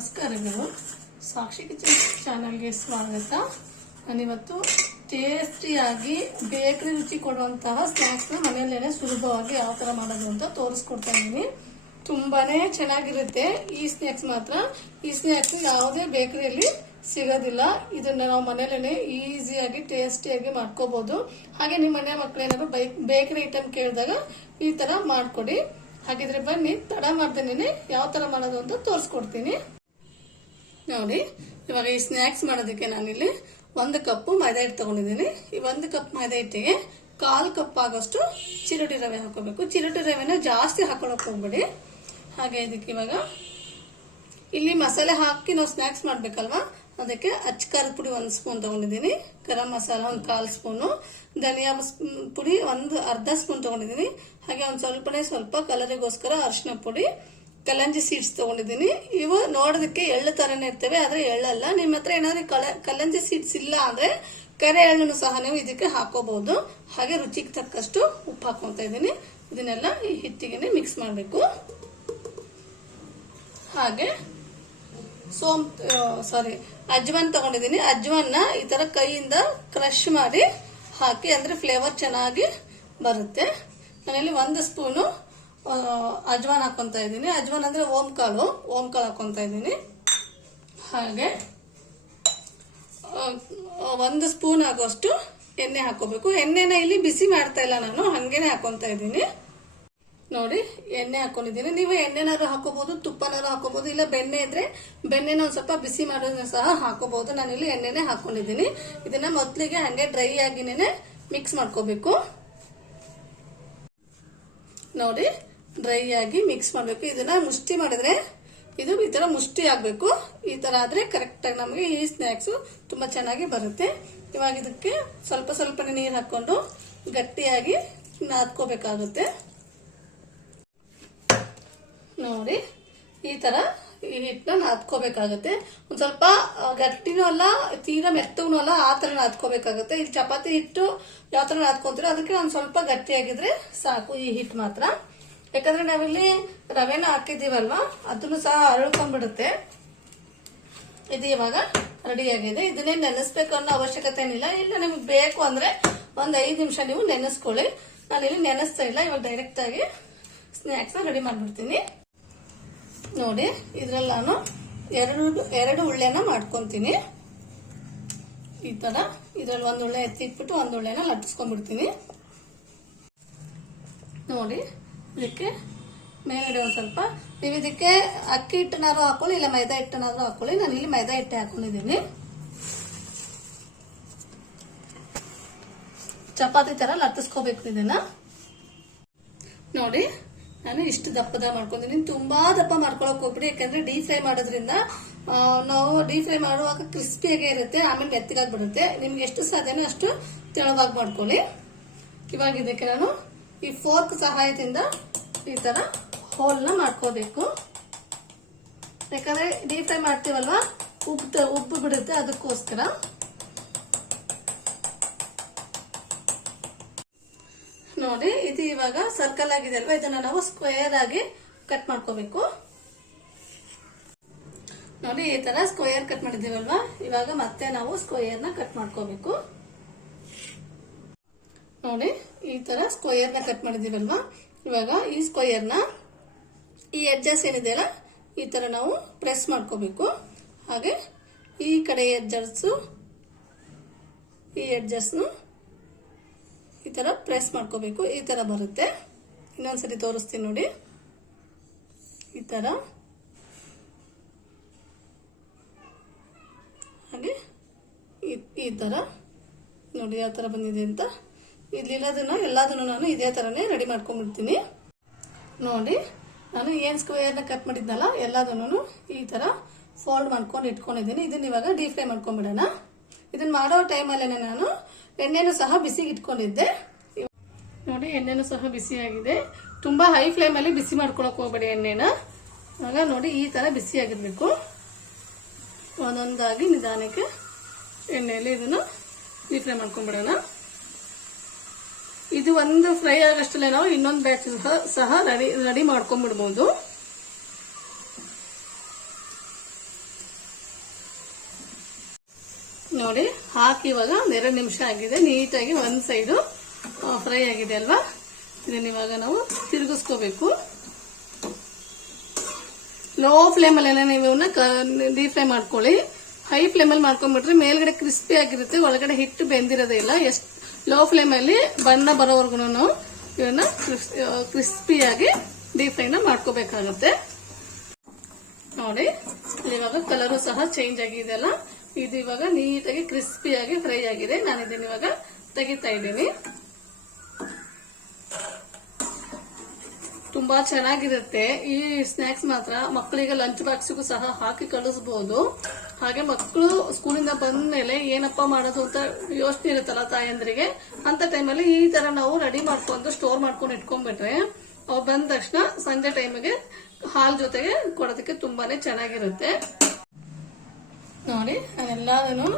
ನಮಸ್ಕಾರಗಳು ಸಾಕ್ಷಿ ಕಿಚನ್ ಚಾನಲ್ಗೆ ಸ್ವಾಗತ. ನಾನಿವತ್ತು ಟೇಸ್ಟಿಯಾಗಿ ಬೇಕರಿ ರುಚಿ ಕೊಡುವಂತಹ ಸ್ನ್ಯಾಕ್ಸ್ನ ಮನೆಯಲ್ಲೇ ಸುಲಭವಾಗಿ ಯಾವ ಥರ ಮಾಡೋದು ಅಂತ ತೋರಿಸ್ಕೊಡ್ತಾ ಇದ್ದೀನಿ. ತುಂಬಾನೇ ಚೆನ್ನಾಗಿರುತ್ತೆ ಈ ಸ್ನ್ಯಾಕ್ಸ್ ಮಾತ್ರ. ಈ ಸ್ನ್ಯಾಕ್ಸ್ ಯಾವುದೇ ಬೇಕರಿಯಲ್ಲಿ ಸಿಗೋದಿಲ್ಲ. ಇದನ್ನ ನಾವು ಮನೇಲೇ ಈಸಿಯಾಗಿ, ಟೇಸ್ಟಿಯಾಗಿ ಮಾಡ್ಕೋಬಹುದು ಹಾಗೆ ನಿಮ್ಮ ಮನೆ ಮಕ್ಕಳು ಏನಾದ್ರು ಬೇಕರಿ ಐಟಮ್ ಕೇಳಿದಾಗ ಈ ತರ ಮಾಡ್ಕೊಡಿ. ಹಾಗಿದ್ರೆ ಬನ್ನಿ, ತಡ ಮಾಡ್ದೇನೆ ಯಾವ ತರ ಮಾಡೋದು ಅಂತ ತೋರಿಸ್ಕೊಡ್ತೀನಿ. ನೋಡಿ, ಇವಾಗ ಈ ಸ್ನ್ಯಾಕ್ಸ್ ಮಾಡೋದಕ್ಕೆ ನಾನಿಲ್ಲಿ ಒಂದು ಕಪ್ಪು ಮೈದಾ ಹಿಟ್ಟು ತಗೊಂಡಿದ್ದೀನಿ. ಈ ಒಂದು ಕಪ್ ಮೈದಾ ಹಿಟ್ಟಿಗೆ ಕಾಲು ಕಪ್ ಆಗೋಷ್ಟು ಚಿರೋಟಿ ರವೆ ಹಾಕೋಬೇಕು ಚಿರೋಟಿ ರವೆನ ಜಾಸ್ತಿ ಹಾಕೊಳಕ್ ಹೋಗ್ಬೇಡಿ. ಹಾಗೆ ಇದಕ್ಕೆ ಇವಾಗ ಇಲ್ಲಿ ಮಸಾಲೆ ಹಾಕಿ ನಾವು ಸ್ನ್ಯಾಕ್ಸ್ ಮಾಡ್ಬೇಕಲ್ವಾ? ಅದಕ್ಕೆ ಅಚ್ಚ ಖಾರದ ಪುಡಿ ಒಂದು ಸ್ಪೂನ್ ತಗೊಂಡಿದ್ದೀನಿ. ಗರಂ ಮಸಾಲ ಒಂದು ಕಾಲು ಸ್ಪೂನು ಧನಿಯಾ ಪುಡಿ ಒಂದು ಅರ್ಧ ಸ್ಪೂನ್ ತಗೊಂಡಿದ್ದೀನಿ. ಹಾಗೆ ಒಂದು ಸ್ವಲ್ಪನೇ ಸ್ವಲ್ಪ ಕಲರಿಗೋಸ್ಕರ ಅರಿಶಿನ ಪುಡಿ ಕಲ್ಲಂಜಿ ಸೀಡ್ಸ್ ತಗೊಂಡಿದ್ದೀನಿ. ಇವು ನೋಡೋದಕ್ಕೆ ಎಳ್ಳು ತರನೇ ಇರ್ತವೆ, ಆದ್ರೆ ಎಳ್ಳಲ್ಲ. ನಿಮ್ಮ ಹತ್ರ ಏನಾದ್ರೂ ಕಲ- ಕಲ್ಲಂಜಿ ಸೀಡ್ಸ್ ಇಲ್ಲ ಅಂದ್ರೆ ಕರೆ ಎಳ್ಳನ್ನು ಸಹ ನೀವು ಇದಕ್ಕೆ ಹಾಕೋಬಹುದು. ಹಾಗೆ ರುಚಿಗೆ ತಕ್ಕಷ್ಟು ಉಪ್ಪು ಹಾಕೊಂತ ಇದ್ದೀನಿ. ಇದನ್ನೆಲ್ಲ ಈ ಹಿಟ್ಟಿಗೆ ಮಿಕ್ಸ್ ಮಾಡಬೇಕು. ಹಾಗೆ ಸೋಮ್ ಸಾರಿ ಅಜ್ವಾನ್ ತಗೊಂಡಿದ್ದೀನಿ. ಅಜ್ವಾನ್ನ ಈ ತರ ಕೈಯಿಂದ ಕ್ರಶ್ ಮಾಡಿ ಹಾಕಿ, ಅಂದ್ರೆ ಫ್ಲೇವರ್ ಚೆನ್ನಾಗಿ ಬರುತ್ತೆ. ನಾನಿಲ್ಲಿ ಒಂದು ಸ್ಪೂನು ಅಜ್ವಾನ್ ಹಾಕೊಂತ ಇದ್ದೀನಿ. ಅಜ್ವಾನ್ ಅಂದ್ರೆ ಓಮ್ ಕಾಳು ಓಮ್ ಕಾಳು ಹಾಕೊಂತ ಇದ್ದೀನಿ. ಹಾಗೆ ಒಂದು ಸ್ಪೂನ್ ಆಗೋಷ್ಟು ಎಣ್ಣೆ ಹಾಕೋಬೇಕು. ಎಣ್ಣೆನ ಇಲ್ಲಿ ಬಿಸಿ ಮಾಡ್ತಾ ಇಲ್ಲ ನಾನು, ಹಂಗೇನೆ ಹಾಕೊಂತ ಇದ್ದೀನಿ. ನೋಡಿ, ಎಣ್ಣೆ ಹಾಕೊಂಡಿದ್ದೀನಿ. ನೀವು ಎಣ್ಣೆನಾದ್ರು ಹಾಕೋಬಹುದು ತುಪ್ಪನಾರು ಹಾಕೋಬಹುದು ಇಲ್ಲ ಬೆಣ್ಣೆ ಇದ್ರೆ ಬೆಣ್ಣೆನ ಒಂದ್ ಸ್ವಲ್ಪ ಬಿಸಿ ಮಾಡೋದನ್ನ ಸಹ ಹಾಕೋಬಹುದು ಇಲ್ಲಿ ಎಣ್ಣೆನೆ ಹಾಕೊಂಡಿದ್ದೀನಿ. ಇದನ್ನ ಮೊದಲಿಗೆ ಹಂಗೆ ಡ್ರೈ ಆಗಿನೇನೆ ಮಿಕ್ಸ್ ಮಾಡ್ಕೋಬೇಕು. ನೋಡಿ ಡ್ರೈ ಆಗಿ ಮಿಕ್ಸ್ ಮಾಡಬೇಕು. ಇದನ್ನ ಮುಷ್ಟಿ ಮಾಡಿದ್ರೆ ಇದು ಈ ತರ ಮುಷ್ಟಿ ಆಗಬೇಕು. ಈ ತರ ಆದ್ರೆ ಕರೆಕ್ಟ್ ಆಗಿ ನಮಗೆ ಈ ಸ್ನ್ಯಾಕ್ಸ್ ತುಂಬಾ ಚೆನ್ನಾಗಿ ಬರುತ್ತೆ. ಇವಾಗ ಇದಕ್ಕೆ ಸ್ವಲ್ಪ ಸ್ವಲ್ಪ ನೀರು ಹಾಕೊಂಡು ಗಟ್ಟಿಯಾಗಿ ನಾದ್ಕೋಬೇಕಾಗುತ್ತೆ. ನೋಡಿ, ಈ ತರ ಈ ಹಿಟ್ಟನ್ನ ನಾದ್ಕೋಬೇಕಾಗುತ್ತೆ. ಒಂದ್ ಸ್ವಲ್ಪ ಗಟ್ಟಿನೂ ಅಲ್ಲ, ತೀರಾ ಮೆತ್ತಗೂ ಅಲ್ಲ, ಆ ತರ ನಾದ್ಕೋಬೇಕಾಗುತ್ತೆ. ಇಲ್ಲಿ ಚಪಾತಿ ಹಿಟ್ಟು ಯಾವ ತರ ನಾದ್ಕೊಂತೀರೋ ಅದಕ್ಕೆ ಒಂದ್ ಸ್ವಲ್ಪ ಗಟ್ಟಿಯಾಗಿದ್ರೆ ಸಾಕು ಈ ಹಿಟ್ಟು ಮಾತ್ರ. ಯಾಕಂದ್ರೆ ನಾವಿಲ್ಲಿ ರವೆನ ಹಾಕಿದ್ದೀವಲ್ವಾ? ಅದನ್ನು ಸಹ ಅರಳ್ಕೊಂಡ್ಬಿಡುತ್ತೆ. ಇದು ಇವಾಗ ರೆಡಿ ಆಗಿದೆ ಇದನ್ನೇ ನೆನೆಸ್ಬೇಕು ಅನ್ನೋ ಅವಶ್ಯಕತೆ ಏನಿಲ್ಲ ಇಲ್ಲ, ನಿಮ್ಗೆ ಬೇಕು ಅಂದ್ರೆ ಒಂದ್ ಐದು ನಿಮಿಷ ನೀವು ನೆನೆಸ್ಕೊಳ್ಳಿ. ನಾನು ಇಲ್ಲಿ ನೆನೆಸ್ತಾ ಇಲ್ಲ. ಇವಾಗ ಡೈರೆಕ್ಟ್ ಆಗಿ ಸ್ನ್ಯಾಕ್ಸ್ ರೆಡಿ ಮಾಡ್ಬಿಡ್ತೀನಿ. ನೋಡಿ, ಇದ್ರಲ್ಲಿ ನಾನು ಎರಡು ಎರಡು ಉಳ್ಳೆನ ಮಾಡ್ಕೊಂತೀನಿ. ಈ ತರ ಇದ್ರಲ್ಲಿ ಒಂದು ಉಳ್ಳೆ ಎತ್ತಿಟ್ಬಿಟ್ಟು ಒಂದು ಉಳ್ಳೆನ ಲಟ್ಟಿಸ್ಕೊಂಡ್ಬಿಡ್ತೀನಿ. ನೋಡಿ ಇದಕ್ಕೆ ಮೇಲ್ಗಡೆ ಒಂದು ಸ್ವಲ್ಪ. ನೀವು ಇದಕ್ಕೆ ಅಕ್ಕಿ ಹಿಟ್ಟನಾದ್ರು ಹಾಕೊಳ್ಳಿ, ಇಲ್ಲ ಮೈದಾ ಹಿಟ್ಟನಾದ್ರು ಹಾಕೊಳ್ಳಿ. ನಾನು ಇಲ್ಲಿ ಮೈದಾ ಹಿಟ್ಟೆ ಹಾಕೊಂಡಿದ್ದೀನಿ. ಚಪಾತಿ ತರ ಲಟ್ಟಿಸ್ಕೋಬೇಕು ಇದನ್ನ. ನೋಡಿ, ನಾನು ಇಷ್ಟು ದಪ್ಪದ ಮಾಡ್ಕೊಂಡಿದ್ದೀನಿ. ತುಂಬಾ ದಪ್ಪ ಮಾಡ್ಕೊಳಕ್ ಹೋಗ್ಬಿಡಿ, ಯಾಕಂದ್ರೆ ಡೀಪ್ ಫ್ರೈ ಮಾಡೋದ್ರಿಂದ ನಾವು ಡೀಪ್ ಫ್ರೈ ಮಾಡುವಾಗ ಕ್ರಿಸ್ಪಿಯಾಗೆ ಇರುತ್ತೆ, ಆಮೇಲೆ ಮೆತ್ತಗಾಗ್ಬಿಡುತ್ತೆ ನಿಮ್ಗೆ ಎಷ್ಟು ಸಾಧ್ಯನೋ ಅಷ್ಟು ತೆಳುವಾಗಿ ಮಾಡ್ಕೊಳ್ಳಿ. ಇವಾಗ ಇದಕ್ಕೆ ನಾನು ಈ ಫೋರ್ಕ್ ಸಹಾಯದಿಂದ ಈ ತರ ಹೋಲ್ನ ಮಾಡ್ಕೋಬೇಕು. ಯಾಕಂದ್ರೆ ಡೀಪ್ ಫ್ರೈ ಮಾಡ್ತೀವಲ್ವಾ? ಉಬ್ಬ ಉಬ್ಬು ಬಿಡುತ್ತೆ ಅದಕ್ಕೋಸ್ಕರ. ನೋಡಿ, ಇದು ಇವಾಗ ಸರ್ಕಲ್ ಆಗಿದೆ ಅಲ್ವಾ? ಇದನ್ನ ನಾವು ಸ್ಕ್ವೇರ್ ಆಗಿ ಕಟ್ ಮಾಡ್ಕೋಬೇಕು. ನೋಡಿ, ಈ ತರ ಸ್ಕ್ವೇರ್ ಕಟ್ ಮಾಡಿದೀವಲ್ವಾ ಇವಾಗ ಮತ್ತೆ ನಾವು ಸ್ಕ್ವೇರ್ನ ಕಟ್ ಮಾಡ್ಕೋಬೇಕು. ನೋಡಿ, ಈ ತರ ಸ್ಕ್ವಯರ್ನ ಕಟ್ ಮಾಡಿದೀವಲ್ವಾ ಇವಾಗ ಈ ಸ್ಕ್ವಯರ್ನ ಈ ಎಡ್ಜಸ್ ಏನಿದೆಯಲ್ಲ ಈ ತರ ನಾವು ಪ್ರೆಸ್ ಮಾಡ್ಕೋಬೇಕು. ಹಾಗೆ ಈ ಕಡೆ ಎಡ್ಜಸ್ ಈ ಎಡ್ಜಸ್ನು ಈ ತರ ಪ್ರೆಸ್ ಮಾಡ್ಕೋಬೇಕು. ಈ ತರ ಬರುತ್ತೆ. ಇನ್ನೊಂದ್ಸರಿ ತೋರಿಸ್ತೀನಿ ನೋಡಿ. ಈ ತರ. ಹಾಗೆ ಈ ತರ. ನೋಡಿ, ಯಾವ ತರ ಬಂದಿದೆ ಅಂತ. ಇಲ್ಲಿರೋದನ್ನ ಎಲ್ಲದನ್ನು ನಾನು ಇದೇ ಥರನೇ ರೆಡಿ ಮಾಡ್ಕೊಂಡ್ಬಿಡ್ತೀನಿ. ನೋಡಿ, ನಾನು ಏನ್ ಸ್ಕ್ವೇರ್ನ ಕಟ್ ಮಾಡಿದ್ನಲ್ಲ, ಎಲ್ಲದನ್ನು ಈ ತರ ಫೋಲ್ಡ್ ಮಾಡ್ಕೊಂಡು ಇಟ್ಕೊಂಡಿದ್ದೀನಿ. ಇದನ್ನ ಇವಾಗ ಡೀಪ್ ಫ್ರೈ ಮಾಡ್ಕೊಂಡ್ಬಿಡೋಣ. ಇದನ್ನ ಮಾಡೋ ಟೈಮಲ್ಲೇ ನಾನು ಎಣ್ಣೆನೂ ಸಹ ಬಿಸಿಗೆ ಇಟ್ಕೊಂಡಿದ್ದೆ. ನೋಡಿ, ಎಣ್ಣೆನೂ ಸಹ ಬಿಸಿಯಾಗಿದೆ ತುಂಬ ಹೈ ಫ್ಲೇಮ್ ಅಲ್ಲಿ ಬಿಸಿ ಮಾಡ್ಕೊಳಕ್ ಹೋಗ್ಬೇಡಿ ಎಣ್ಣೆನ. ಆಗ ನೋಡಿ, ಈ ತರ ಬಿಸಿಯಾಗಿರಬೇಕು ಒಂದೊಂದಾಗಿ ನಿಧಾನಕ್ಕೆ ಎಣ್ಣೆಯಲ್ಲಿ ಇದನ್ನ ಡೀಪ್ ಫ್ರೈ ಮಾಡ್ಕೊಂಡ್ಬಿಡೋಣ. ಇದು ಒಂದು ಫ್ರೈ ಆಗಷ್ಟಲ್ಲೇ ನಾವು ಇನ್ನೊಂದು ಬ್ಯಾಚ್ ಸಹ ರೆಡಿ ರೆಡಿ ಮಾಡ್ಕೊಂಡ್ಬಿಡ್ಬೋದು. ನೋಡಿ, ಹಾಕಿ ಇವಾಗ ಎರಡು ನಿಮಿಷ ಆಗಿದೆ. ನೀಟಾಗಿ ಒಂದು ಸೈಡು ಫ್ರೈ ಆಗಿದೆ ಅಲ್ವಾ? ಇದನ್ನ ಇವಾಗ ನಾವು ತಿರುಗಿಸ್ಕೋಬೇಕು. ಲೋ ಫ್ಲೇಮಲ್ಲೆಲ್ಲ ನೀವು ಇವನ್ನ ಡೀಪ್ ಫ್ರೈ ಮಾಡ್ಕೊಳ್ಳಿ. ಹೈ ಫ್ಲೇಮಲ್ಲಿ ಮಾಡ್ಕೊಂಡ್ಬಿಟ್ರೆ ಮೇಲ್ಗಡೆ ಕ್ರಿಸ್ಪಿ ಆಗಿರುತ್ತೆ, ಒಳಗಡೆ ಹಿಟ್ಟು ಬೆಂದಿರೋದೇ ಇಲ್ಲ. ಎಷ್ಟು ಲೋ ಫ್ಲೇಮಲ್ಲಿ ಬಣ್ಣ ಬರೋವರೆಗೂ ನಾವು ಇವನ್ನ ಕ್ರಿಸ್ಪಿಯಾಗಿ ಡೀಪ್ ಫ್ರೈನ ಮಾಡ್ಕೋಬೇಕಾಗುತ್ತೆ. ನೋಡಿ, ಇವಾಗ ಕಲರು ಸಹ ಚೇಂಜ್ ಆಗಿದೆ ಅಲ್ಲ? ಇದು ಇವಾಗ ನೀಟಾಗಿ ಕ್ರಿಸ್ಪಿಯಾಗಿ ಫ್ರೈ ಆಗಿದೆ. ನಾನು ಇದನ್ನ ಇವಾಗ ತೆಗಿತಾ ಇದ್ದೀನಿ. ತುಂಬಾ ಚೆನ್ನಾಗಿರುತ್ತೆ. ಈ ಸ್ನಾಕ್ಸ್ ಮಾತ್ರ ಮಕ್ಕಳಿಗೆ ಲಂಚ್ ಬಾಕ್ಸ್ಗೂ ಸಹ ಹಾಕಿ ಕಳಿಸಬಹುದು ಹಾಗೆ ಮಕ್ಕಳು ಸ್ಕೂಲಿಂದ ಬಂದ ಮೇಲೆ ಏನಪ್ಪ ಮಾಡೋದು ಅಂತ ಯೋಚನೆ ಇರುತ್ತಲ್ಲ ತಾಯಂದ್ರಿಗೆ, ಅಂತ ಟೈಮಲ್ಲಿ ಈ ತರ ನಾವು ರೆಡಿ ಮಾಡ್ಕೊಂಡು ಸ್ಟೋರ್ ಮಾಡ್ಕೊಂಡು ಇಟ್ಕೊಂಡ್ಬಿಟ್ರೆ ಅವ್ರು ಬಂದ ತಕ್ಷಣ ಸಂಜೆ ಟೈಮಿಗೆ ಹಾಲ್ ಜೊತೆಗೆ ಕೊಡೋದಕ್ಕೆ ತುಂಬಾನೇ ಚೆನ್ನಾಗಿರುತ್ತೆ. ನೋಡಿ ನಾನೆಲ್ಲದನ್ನು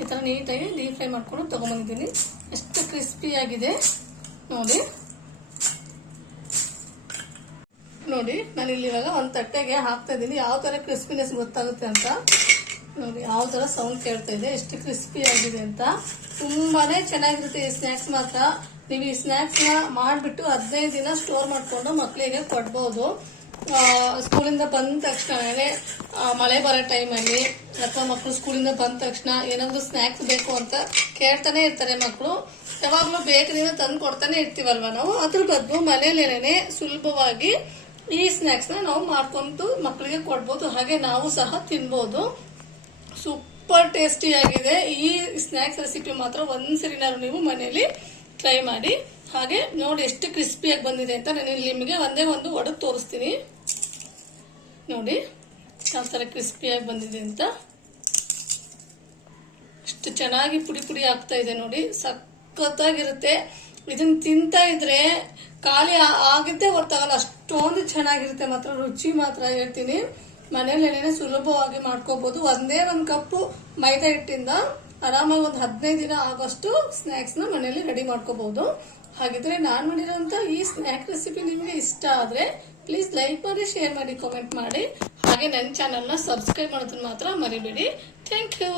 ಈ ತರ ನೀಟಾಗಿ ಡೀಪ್ ಫ್ರೈ ಮಾಡ್ಕೊಂಡು ತಗೊಂಡ್ಬಂದಿದ್ದೀನಿ. ಎಷ್ಟು ಕ್ರಿಸ್ಪಿ ಆಗಿದೆ. ನೋಡಿ. ನೋಡಿ ನಾನು ಇಲ್ಲಿ ಇವಾಗ ಒಂದು ತಟ್ಟೆಗೆ ಹಾಕ್ತಾ ಇದ್ದೀನಿ. ಯಾವ ತರ ಕ್ರಿಸ್ಪಿನೆಸ್ ಗೊತ್ತಾಗುತ್ತೆ ಅಂತ. ನೋಡಿ, ಯಾವ ತರ ಸೌಂಡ್ ಕೇಳ್ತಾ ಇದೆ, ಎಷ್ಟು ಕ್ರಿಸ್ಪಿ ಆಗಿದೆ ಅಂತ. ತುಂಬಾನೇ ಚೆನ್ನಾಗಿರುತ್ತೆ ಈ ಸ್ನಾಕ್ಸ್ ಮಾತ್ರ. ನೀವು ಈ ಸ್ನಾಕ್ಸ್ನ ಮಾಡ್ಬಿಟ್ಟು ಹದಿನೈದು ದಿನ ಸ್ಟೋರ್ ಮಾಡಿಕೊಂಡು ಮಕ್ಕಳಿಗೆ ಕೊಡ್ಬೋದು. ಸ್ಕೂಲಿಂದ ಬಂದ ತಕ್ಷಣ ಮಳೆ ಬರೋ ಟೈಮಲ್ಲಿ ಅಥವಾ ಮಕ್ಕಳು ಸ್ಕೂಲಿಂದ ಬಂದ ತಕ್ಷಣ ಏನಾದ್ರು ಸ್ನಾಕ್ಸ್ ಬೇಕು ಅಂತ ಕೇಳ್ತಾನೆ ಇರ್ತಾರೆ ಮಕ್ಕಳು ಯಾವಾಗ್ಲೂ ಬೇಕರಿನ ತಂದು ಕೊಡ್ತಾನೆ ಇರ್ತೀವಲ್ವ ನಾವು? ಅದ್ರ ಬದಲು ಮನೇಲೇನೆ ಸುಲಭವಾಗಿ ಈ ಸ್ನಾಕ್ಸ್ನ ನಾವು ಮಾಡ್ಕೊಂಡು ಮಕ್ಕಳಿಗೆ ಕೊಡ್ಬೋದು, ಹಾಗೆ ನಾವು ಸಹ ತಿನ್ಬೋದು. ಸೂಪರ್ ಟೇಸ್ಟಿ ಆಗಿದೆ. ಈ ಸ್ನಾಕ್ಸ್ ರೆಸಿಪಿ ಮಾತ್ರ ಒಂದ್ಸರಿನಾದ್ರು ನೀವು ಮನೆಯಲ್ಲಿ ಟ್ರೈ ಮಾಡಿ. ಹಾಗೆ ನೋಡಿ ಎಷ್ಟು ಕ್ರಿಸ್ಪಿಯಾಗಿ ಬಂದಿದೆ ಅಂತ ನಾನು ನಿಮಗೆ ಒಂದೇ ಒಂದು ಒಡೆದು ತೋರಿಸ್ತೀನಿ. ನೋಡಿ ಯಾವ ಥರ ಕ್ರಿಸ್ಪಿಯಾಗಿ ಬಂದಿದೆ ಅಂತ. ಎಷ್ಟು ಚೆನ್ನಾಗಿ ಪುಡಿ ಪುಡಿ ಆಗ್ತಾ ಇದೆ ನೋಡಿ. ಸಖತ್ತಾಗಿರುತ್ತೆ. ಇದನ್ನ ತಿಂತಾ ಇದ್ರೆ ಖಾಲಿ ಆಗಿದ್ದೇ ಹೊರತಾಗಲ್ಲ. ಅಷ್ಟೊಂದು ಚೆನ್ನಾಗಿರುತ್ತೆ. ಮಾತ್ರ ರುಚಿ ಮಾತ್ರ ಹೇಳ್ತೀನಿ. ಮನೇಲೇನೆ ಸುಲಭವಾಗಿ ಮಾಡ್ಕೋಬಹುದು ಒಂದೇ ಒಂದು ಕಪ್ಪು ಮೈದಾ ಹಿಟ್ಟಿಂದ ಆರಾಮಾಗಿ ಒಂದು ಹದಿನೈದು ದಿನ ಆಗೋಷ್ಟು ಸ್ನಾಕ್ಸ್ನ ಮನೆಯಲ್ಲಿ ರೆಡಿ ಮಾಡ್ಕೋಬಹುದು ಹಾಗಿದ್ರೆ ನಾನ್ ಮಾಡಿರೋಂತ ಈ ಸ್ನಾಕ್ ರೆಸಿಪಿ ನಿಮ್ಗೆ ಇಷ್ಟ ಆದ್ರೆ ಪ್ಲೀಸ್ ಲೈಕ್ ಮಾಡಿ ಶೇರ್ ಮಾಡಿ ಕಾಮೆಂಟ್ ಮಾಡಿ. ಹಾಗೆ ನನ್ನ ಚಾನಲ್ನ ಸಬ್ಸ್ಕ್ರೈಬ್ ಮಾಡೋದನ್ನ ಮಾತ್ರ ಮರಿಬೇಡಿ. Thank you